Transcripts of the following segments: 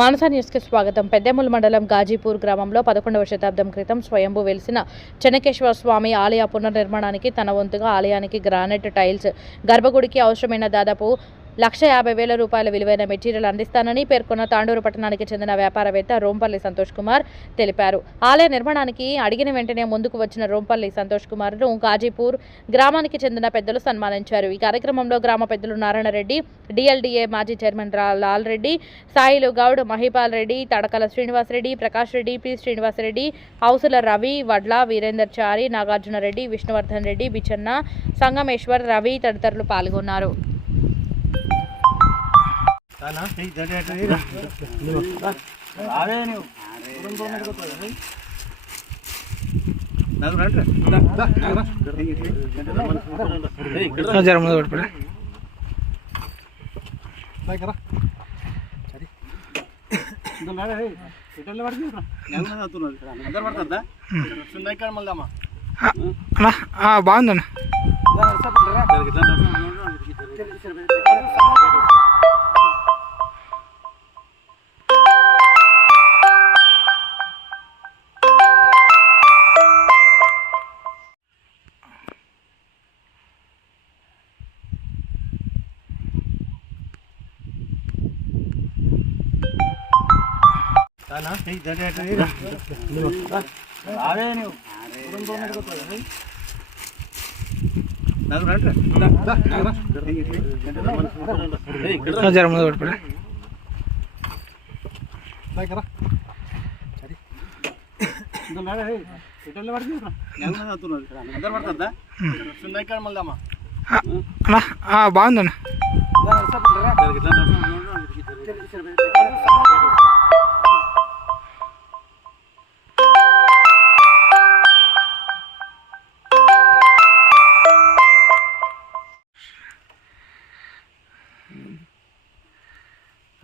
మానస న్యూస్కి స్వాగతం. పెద్దెముల్ మండలం గాజీపూర్ గ్రామంలో పదకొండవ శతాబ్దం క్రితం స్వయంభూ వెలిసిన చెన్నకేశ్వర స్వామి ఆలయ పునర్నిర్మాణానికి తన వంతుగా ఆలయానికి గ్రానైట్ టైల్స్ గర్భగుడికి అవసరమైన దాదాపు లక్ష యాభై వేల రూపాయల విలువైన మెటీరియల్ అందిస్తానని పేర్కొన్న తాండూరు పట్టణానికి చెందిన వ్యాపారవేత్త రోంపల్లి సంతోష్ కుమార్ తెలిపారు. ఆలయ నిర్మాణానికి అడిగిన వెంటనే ముందుకు వచ్చిన రోంపల్లి సంతోష్ కుమార్ను గాజీపూర్ గ్రామానికి చెందిన పెద్దలు సన్మానించారు. ఈ కార్యక్రమంలో గ్రామ పెద్దలు నారాయణ రెడ్డి డిఎల్డిఏ మాజీ చైర్మన్ లాల్రెడ్డి లాల్ రెడ్డి సాయిలు గౌడ్ మహిపాల్ రెడ్డి తడకల శ్రీనివాసరెడ్డి ప్రకాష్ రెడ్డి పి శ్రీనివాసరెడ్డి హౌసుల రవి వడ్ల వీరేందర్ చారి నాగార్జునరెడ్డి విష్ణువర్ధన్ రెడ్డి బిచన్న సంగమేశ్వర్ రవి తదితరులు పాల్గొన్నారు. జర ముందు పడిపోయి బాగుందన్న జర ముందు పడిపోయి బాగుందన్న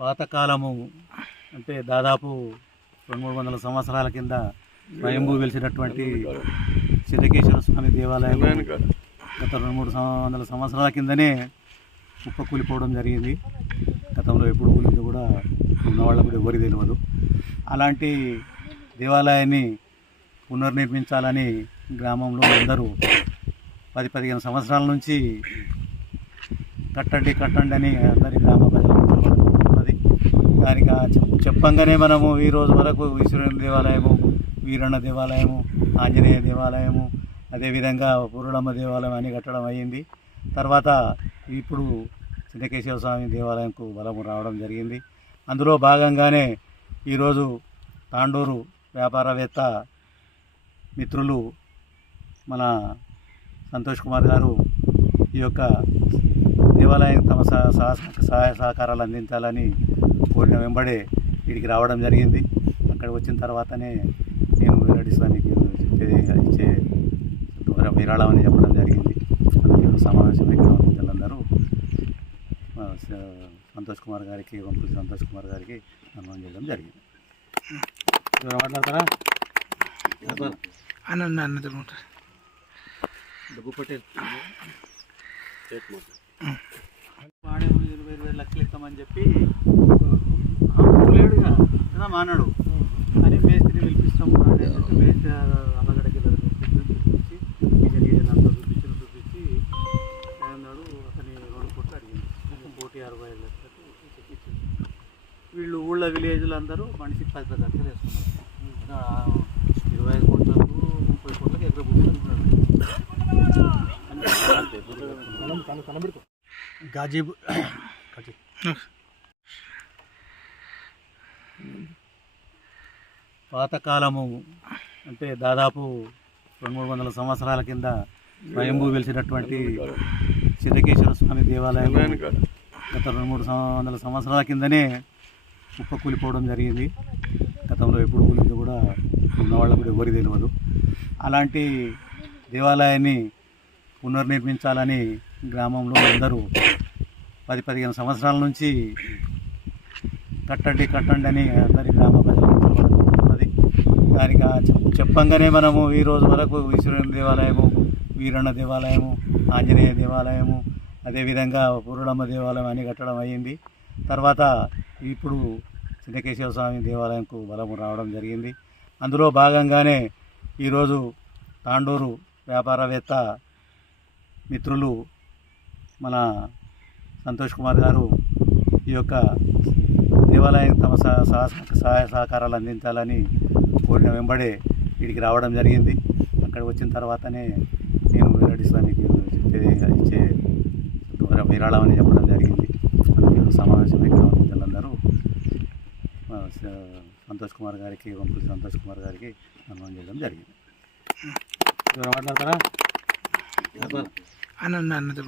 పాతకాలము అంటే దాదాపు రెండు మూడు వందల సంవత్సరాల కింద స్వయంభూ వెలిసినటువంటి చిరకేశ్వర స్వామి దేవాలయం గత రెండు మూడు వందల సంవత్సరాల కిందనే కుప్పకూలిపోవడం జరిగింది. గతంలో ఎప్పుడు కూలిందో కూడా ఉన్నవాళ్ళకు కూడా ఎవరికి తెలియదు అలాంటి దేవాలయాన్ని పునర్నిర్మించాలని గ్రామంలో అందరూ పది పదిహేను సంవత్సరాల నుంచి కట్టండి కట్టండి అని అందరి గ్రామ ప్రజలు దానికి చెప్పంగానే మనము ఈ రోజు వరకు ఈశ్వరుని దేవాలయము వీరన్న దేవాలయము ఆంజనేయ దేవాలయము అదేవిధంగా పూర్ణమ్మ దేవాలయం అని కట్టడం అయ్యింది తర్వాత ఇప్పుడు చిన్నకేశ్వర స్వామి దేవాలయంకు బలము రావడం జరిగింది. అందులో భాగంగానే ఈరోజు తాండూరు వ్యాపారవేత్త మిత్రులు మన సంతోష్ కుమార్ గారు ఈ యొక్క దేవాలయం తమ సహ సహ- సహాయ సహకారాలు అందించాలని కోరిన వెంబడే వీడికి రావడం జరిగింది. అక్కడ వచ్చిన తర్వాతనే నేను వెల్లడిస్తానికి చెప్పే ఇచ్చే దూర విరాళం అని చెప్పడం జరిగింది. అందుకే సమావేశమై గ్రామ పెద్దలందరూ ఆ, స- సంతోష్ కుమార్ గారికి వంపులి సంతోష్ కుమార్ గారికి సన్మానం చేయడం జరిగింది. ఎవరు మాట్లాడతారా? అన్న అన్న పటేల్ ఇరవై లక్షలు ఇస్తామని చెప్పి ఆ, లేడుగా కదా మానాడు. అని మేస్త్రి పిలిపిస్తాము అని చెప్పి మేస్త్రి అల్లగడకి పిలిపించి జరిగేది అంతా చూపించి చూపించి అన్నాడు అతని రెండు కోట్లు అడిగింది. కోటి అరవై ఐదు లక్షలకు చెప్పించింది వీళ్ళు ఊళ్ళో విలేజ్లు అందరూ మనిషికి పది పది లక్షలు వేసుకున్నారు. ఆ, ఇరవై ఐదు కోట్లకు ముప్పై కోట్లకు ఎక్కడ భూములు అనుకున్నాడు గాజీబు పాతకాలము అంటే దాదాపు రెండు మూడు వందల సంవత్సరాల కింద స్వయంభూ వెలిసినటువంటి చిరకేశ్వర స్వామి దేవాలయం గత రెండు మూడు వందల సంవత్సరాల కిందనే కుప్పకూలిపోవడం జరిగింది. గతంలో ఎప్పుడు కూలిందో కూడా ఉన్న వాళ్ళకు కూడా ఎవరికి తెలియదు అలాంటి దేవాలయాన్ని పునర్నిర్మించాలని గ్రామంలో అందరూ పది పదిహేను సంవత్సరాల నుంచి కట్టండి కట్టండి అని అందరి గ్రామ ప్రజలది దానికి చెప్పంగానే మనము ఈ రోజు వరకు ఈశ్వరుని దేవాలయము వీరన్న దేవాలయము ఆంజనేయ దేవాలయము అదేవిధంగా పురుడమ్మ దేవాలయం అని కట్టడం అయ్యింది. తర్వాత ఇప్పుడు చిన్నకేశవ స్వామి దేవాలయంకు బలము రావడం జరిగింది. అందులో భాగంగానే ఈరోజు తాండూరు వ్యాపారవేత్త మిత్రులు మన సంతోష్ కుమార్ గారు ఈ యొక్క దేవాలయం తమ సహ- సహాయ సహకారాలు అందించాలని కోరిన వెంబడే వీడికి రావడం జరిగింది అక్కడ వచ్చిన తర్వాతనే నేను వెల్లడిస్తానికి చెప్పే ఇచ్చే ద్వారా విరాళం అని చెప్పడం జరిగింది అందుకే సమావేశం ఇక్కడ పెద్దలందరూ సంతోష్ కుమార్ గారికి వంపుల సంతోష్ కుమార్ గారికి అనుమానం చేయడం జరిగింది ఎవరు మాట్లాడతారా అన్న అన్నది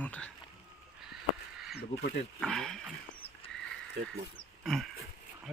डब्बू पटेल।